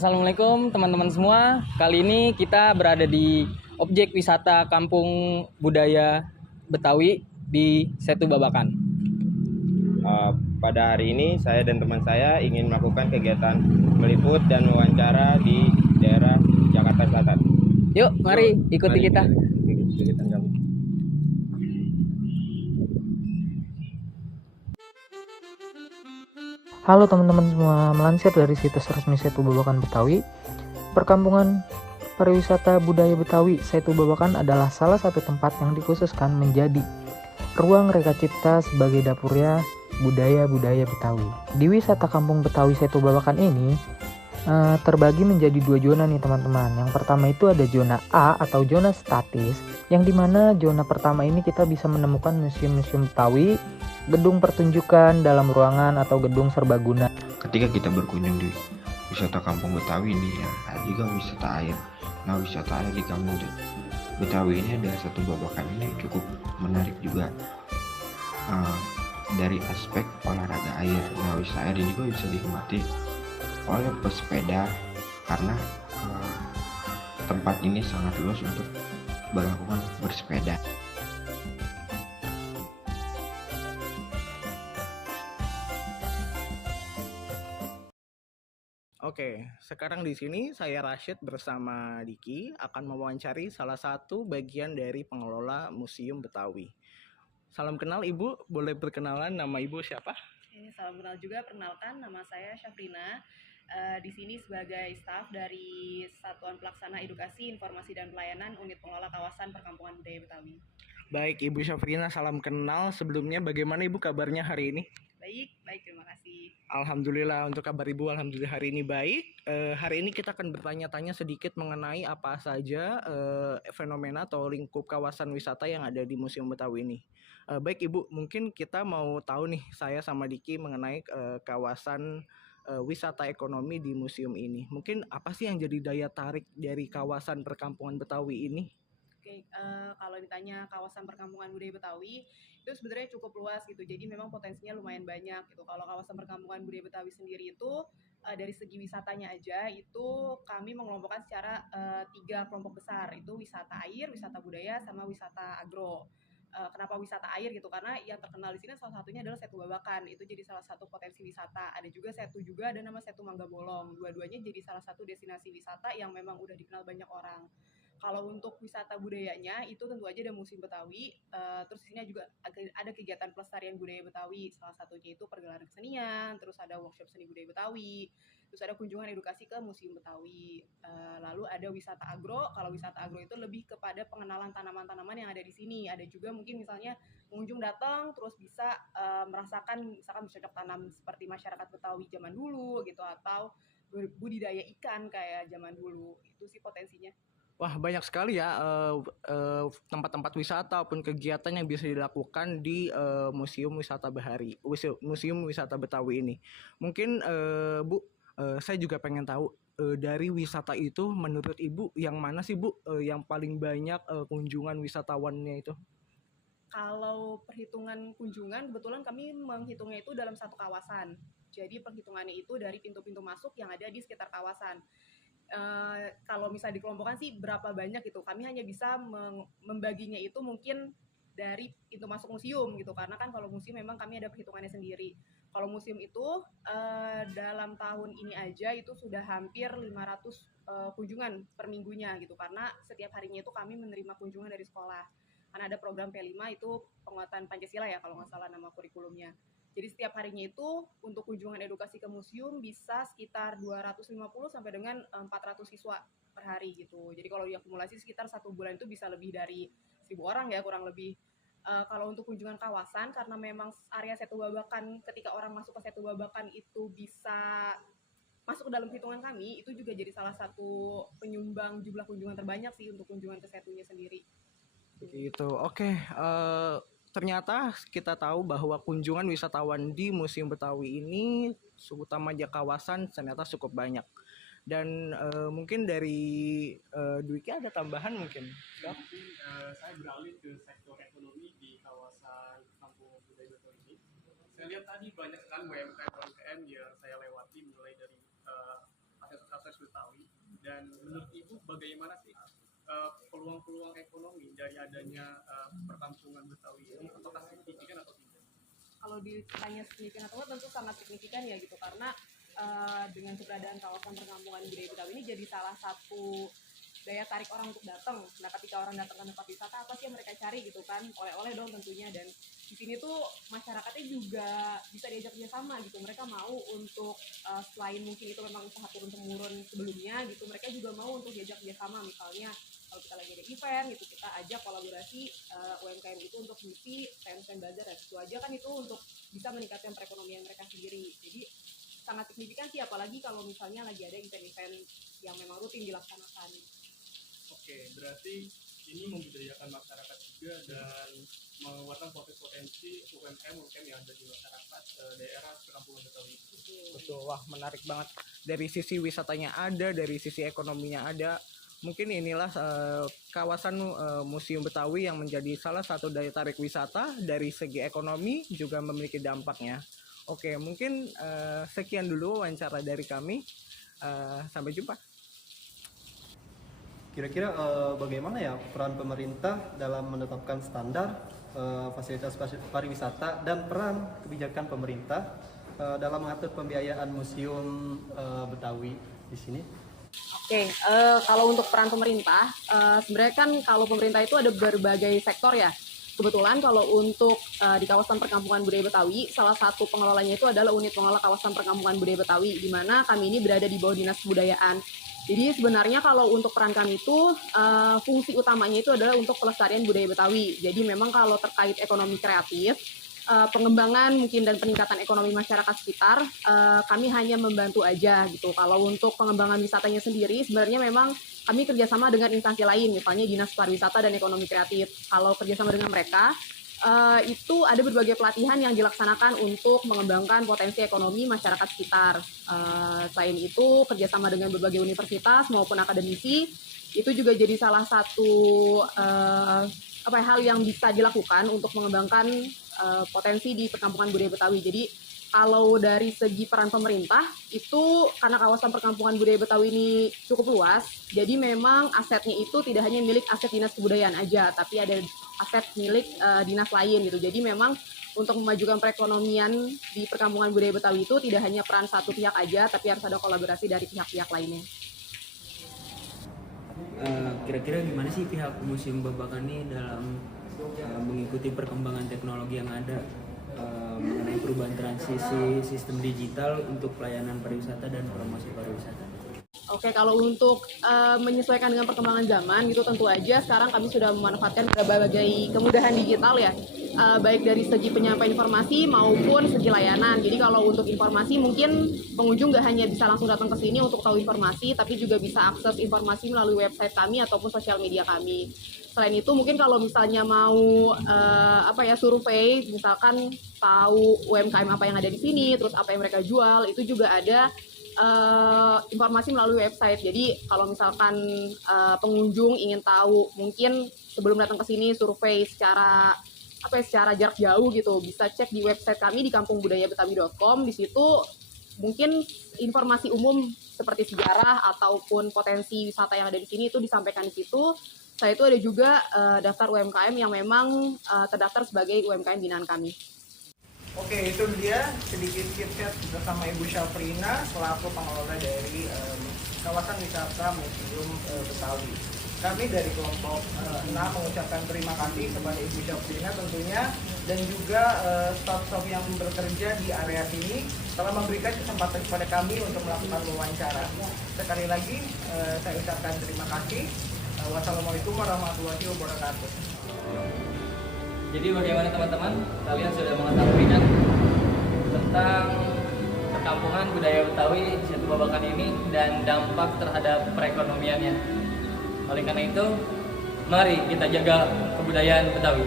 Assalamualaikum teman-teman semua. Kali ini kita berada di objek wisata Kampung Budaya Betawi di Setu Babakan. Pada hari ini saya dan teman saya ingin melakukan kegiatan meliput dan wawancara di daerah Jakarta Selatan. Yuk, mari ikuti kita. Kegiatan kami. Halo teman-teman semua, melansir dari situs resmi Setu Babakan Betawi, Perkampungan Pariwisata Budaya Betawi Setu Babakan adalah salah satu tempat yang dikhususkan menjadi ruang reka cipta sebagai dapurnya budaya-budaya Betawi. Di wisata Kampung Betawi Setu Babakan ini terbagi menjadi dua zona nih teman-teman. Yang pertama itu ada zona A atau zona statis, yang dimana zona pertama ini kita bisa menemukan museum-museum Betawi, gedung pertunjukan dalam ruangan atau gedung serbaguna. Ketika kita berkunjung di wisata Kampung Betawi ini ya, ada juga wisata air. Nah, wisata air di Kampung Betawi ini adalah satu babakan ini cukup menarik juga dari aspek olahraga air. Nah, wisata air ini juga bisa dinikmati oleh pesepeda karena tempat ini sangat luas untuk melakukan bersepeda. Oke, sekarang di sini saya Rashid bersama Diki akan mewawancari salah satu bagian dari pengelola Museum Betawi. Salam kenal Ibu, boleh berkenalan nama Ibu siapa? Salam kenal juga, perkenalkan nama saya Syafrina. Di sini sebagai staf dari Satuan Pelaksana Edukasi, Informasi dan Pelayanan Unit Pengelola Kawasan Perkampungan Budaya Betawi. Baik Ibu Syafrina, salam kenal. Sebelumnya bagaimana Ibu kabarnya hari ini? Baik, terima kasih. Alhamdulillah, untuk kabar Ibu, alhamdulillah hari ini baik. Hari ini kita akan bertanya-tanya sedikit mengenai apa saja fenomena atau lingkup kawasan wisata yang ada di Museum Betawi ini. Baik Ibu, mungkin kita mau tahu nih, saya sama Diki mengenai kawasan wisata ekonomi di museum ini. Mungkin apa sih yang jadi daya tarik dari kawasan perkampungan Betawi ini? Oke, kalau ditanya kawasan perkampungan budaya Betawi itu sebenarnya cukup luas gitu. Jadi memang potensinya lumayan banyak gitu. Kalau kawasan perkampungan budaya Betawi sendiri itu dari segi wisatanya aja itu kami mengelompokkan secara 3 kelompok besar. Itu wisata air, wisata budaya, sama wisata agro. Kenapa wisata air gitu? Karena yang terkenal di sini salah satunya adalah Setu Babakan. Itu jadi salah satu potensi wisata. Ada juga Setu juga, ada nama Setu Mangga Bolong. Dua-duanya jadi salah satu destinasi wisata yang memang udah dikenal banyak orang. Kalau untuk wisata budayanya itu tentu aja ada Museum Betawi, terus di sini juga ada kegiatan pelestarian budaya Betawi, salah satunya itu pergelaran kesenian, terus ada workshop seni budaya Betawi, terus ada kunjungan edukasi ke Museum Betawi, lalu ada wisata agro. Kalau wisata agro itu lebih kepada pengenalan tanaman-tanaman yang ada di sini. Ada juga mungkin misalnya pengunjung datang terus bisa merasakan misalkan bercocok tanam seperti masyarakat Betawi zaman dulu gitu, atau budidaya ikan kayak zaman dulu. Itu sih potensinya. Wah, banyak sekali ya tempat-tempat wisata ataupun kegiatan yang bisa dilakukan di Museum Wisata Bahari, Museum Wisata Betawi ini. Mungkin Bu, saya juga pengen tahu dari wisata itu menurut Ibu yang mana sih Bu yang paling banyak kunjungan wisatawannya itu? Kalau perhitungan kunjungan, kebetulan kami menghitungnya itu dalam satu kawasan. Jadi perhitungannya itu dari pintu-pintu masuk yang ada di sekitar kawasan. Kalau misalnya dikelompokkan sih berapa banyak gitu, kami hanya bisa membaginya itu mungkin dari pintu masuk museum gitu, karena kan kalau museum memang kami ada perhitungannya sendiri. Kalau museum itu dalam tahun ini aja itu sudah hampir 500 kunjungan per minggunya gitu, karena setiap harinya itu kami menerima kunjungan dari sekolah, karena ada program P5 itu penguatan Pancasila ya kalau nggak salah nama kurikulumnya. Jadi setiap harinya itu untuk kunjungan edukasi ke museum bisa sekitar 250 sampai dengan 400 siswa per hari gitu. Jadi kalau diakumulasi sekitar 1 bulan itu bisa lebih dari 1.000 orang ya kurang lebih. Kalau untuk kunjungan kawasan, karena memang area Setu Babakan, ketika orang masuk ke Setu Babakan itu bisa masuk ke dalam hitungan kami, itu juga jadi salah satu penyumbang jumlah kunjungan terbanyak sih untuk kunjungan ke Setunya sendiri. Gitu. Oke. Ternyata kita tahu bahwa kunjungan wisatawan di Museum Betawi ini, terutama di kawasan, ternyata cukup banyak. Dan mungkin dari Dwiki ada tambahan mungkin? Saya beralih ke sektor ekonomi di kawasan Kampung Budaya Betawi ini. Saya lihat tadi banyak sekali UMKM yang saya lewati, mulai dari akses Betawi, dan menurut Ibu bagaimana sih peluang-peluang ekonomi dari adanya perkampungan Betawi ini, apakah signifikan atau tidak? Kalau ditanya signifikan atau enggak, tentu sangat signifikan ya gitu, karena dengan keberadaan kawasan perkampungan budaya Betawi ini jadi salah satu daya tarik orang untuk datang. Nah, ketika orang datang ke tempat wisata, apa sih yang mereka cari gitu kan? Oleh-oleh dong tentunya. Dan di sini tuh masyarakatnya juga bisa diajak kerjasama gitu. Mereka mau untuk selain mungkin itu memang usaha turun-temurun sebelumnya gitu, mereka juga mau untuk diajak kerjasama. Misalnya kalau kita lagi ada event gitu, kita ajak kolaborasi UMKM itu untuk ngisi stand-stand bazar, dan itu aja kan itu untuk bisa meningkatkan perekonomian mereka sendiri. Jadi sangat signifikan sih, apalagi kalau misalnya lagi ada event-event yang memang rutin dilaksanakan. Oke, berarti ini membudayakan masyarakat juga dan menguatkan potensi UMKM yang ada di masyarakat daerah perkampungan Betawi. Betul, wah menarik banget. Dari sisi wisatanya ada, dari sisi ekonominya ada. Mungkin inilah kawasan Museum Betawi yang menjadi salah satu daya tarik wisata. Dari segi ekonomi juga memiliki dampaknya. Oke, mungkin sekian dulu wawancara dari kami. Sampai jumpa. Kira-kira bagaimana ya peran pemerintah dalam menetapkan standar fasilitas pariwisata dan peran kebijakan pemerintah dalam mengatur pembiayaan Museum Betawi di sini? Oke, kalau untuk peran pemerintah, sebenarnya kan kalau pemerintah itu ada berbagai sektor ya. Kebetulan kalau untuk di kawasan perkampungan budaya Betawi, salah satu pengelolanya itu adalah unit pengelola kawasan perkampungan budaya Betawi, di mana kami ini berada di bawah Dinas Kebudayaan. Jadi sebenarnya kalau untuk peran kami itu fungsi utamanya itu adalah untuk pelestarian budaya Betawi. Jadi memang kalau terkait ekonomi kreatif, pengembangan mungkin dan peningkatan ekonomi masyarakat sekitar, kami hanya membantu aja gitu. Kalau untuk pengembangan wisatanya sendiri, sebenarnya memang kami kerjasama dengan instansi lain, misalnya Dinas Pariwisata dan Ekonomi Kreatif. Kalau kerjasama dengan mereka, itu ada berbagai pelatihan yang dilaksanakan untuk mengembangkan potensi ekonomi masyarakat sekitar. Selain itu, kerjasama dengan berbagai universitas maupun akademisi, itu juga jadi salah satu hal yang bisa dilakukan untuk mengembangkan potensi di perkampungan budaya Betawi. Jadi kalau dari segi peran pemerintah, itu karena kawasan perkampungan budaya Betawi ini cukup luas, jadi memang asetnya itu tidak hanya milik aset Dinas Kebudayaan aja, tapi ada aset milik dinas lain gitu. Jadi memang untuk memajukan perekonomian di perkampungan budaya Betawi itu tidak hanya peran satu pihak aja, tapi harus ada kolaborasi dari pihak-pihak lainnya. Kira-kira gimana sih pihak Museum Babakan ini dalam mengikuti perkembangan teknologi yang ada mengenai perubahan transisi sistem digital untuk pelayanan pariwisata dan promosi pariwisata? Oke, kalau untuk menyesuaikan dengan perkembangan zaman gitu, tentu aja sekarang kami sudah memanfaatkan berbagai kemudahan digital ya, baik dari segi penyampaian informasi maupun segi layanan. Jadi kalau untuk informasi mungkin pengunjung nggak hanya bisa langsung datang ke sini untuk tahu informasi, tapi juga bisa akses informasi melalui website kami ataupun sosial media kami. Selain itu mungkin kalau misalnya mau survei, misalkan tahu UMKM apa yang ada di sini, terus apa yang mereka jual, itu juga ada informasi melalui website. Jadi kalau misalkan pengunjung ingin tahu, mungkin sebelum datang ke sini survei secara jarak jauh gitu, bisa cek di website kami di kampungbudayaBetawi.com. Di situ mungkin informasi umum seperti sejarah ataupun potensi wisata yang ada di sini itu disampaikan di situ. Setelah itu ada juga daftar UMKM yang memang terdaftar sebagai UMKM binaan kami. Oke, itu dia sedikit chit-chat bersama Ibu Syafrina selaku pengelola dari kawasan wisata Museum Betawi. Kami dari kelompok 6 mengucapkan terima kasih kepada Ibu Syafrina tentunya, dan juga staf-staf yang bekerja di area sini telah memberikan kesempatan kepada kami untuk melakukan wawancara. Sekali lagi saya ucapkan terima kasih. Wassalamualaikum warahmatullahi wabarakatuh. Jadi bagaimana teman-teman? Kalian sudah mengetahui kan tentang perkampungan budaya Betawi Setu Babakan ini dan dampak terhadap perekonomiannya. Oleh karena itu, mari kita jaga kebudayaan Betawi.